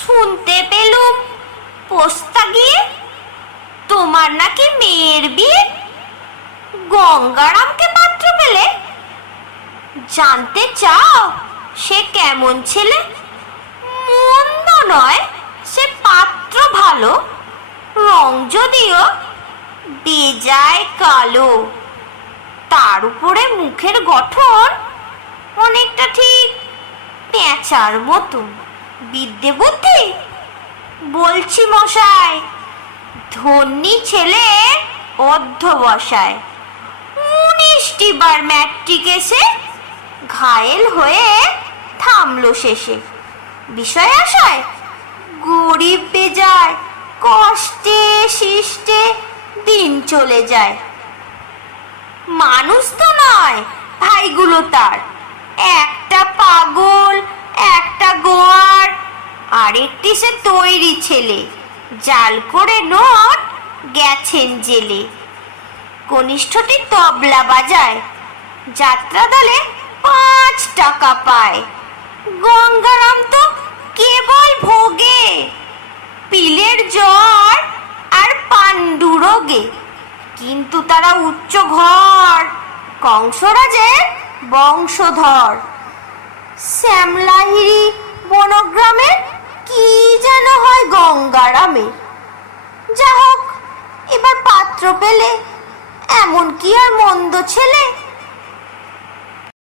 শুনতে পেলুম পোস্তা গিয়ে তোমার নাকি মেয়ের বিয়ে। গঙ্গারামকে পাত্র পেলে? জানতে চাও সে কেমন ছেলে? মন্দ নয়, সে পাত্র ভালো, রং যদিও বেজায় কালো। তার উপরে মুখের গঠন অনেকটা ঠিক পেঁচার মতন। বিদ্যে বুদ্ধি বলছি মশাই, ধন্যী ছেলে অধ্যবসায়। 19টি বার ম্যাট্রিক এসে ঘায়েল হয়ে থামলো শেষে। বিষয় আশায় গরিব বেজায়, কষ্টে শিষ্টে দিন চলে যায়। মানুষ তো নয় ভাইগুলো তার, একটা পাগল একটা গোয়ার, আরেকটি সে তৈরি ছেলে, জাল করে নোট গেছেন জেলে। কনিষ্ঠটি তবলা বাজায়, যাত্রা দলে 5 টাকা পায়। গঙ্গারাম তো কেবল ভোগে পিলের জ্বর আর পাণ্ডু রোগে। কিন্তু তারা উচ্চ ঘর, কংসরাজের বংশধর। শ্যামলাহিরি বনগ্রামে কি যেন হয় গঙ্গারামে। যা হোক, এবার পাত্র পেলে, এমন কি আর মন্দ ছেলে।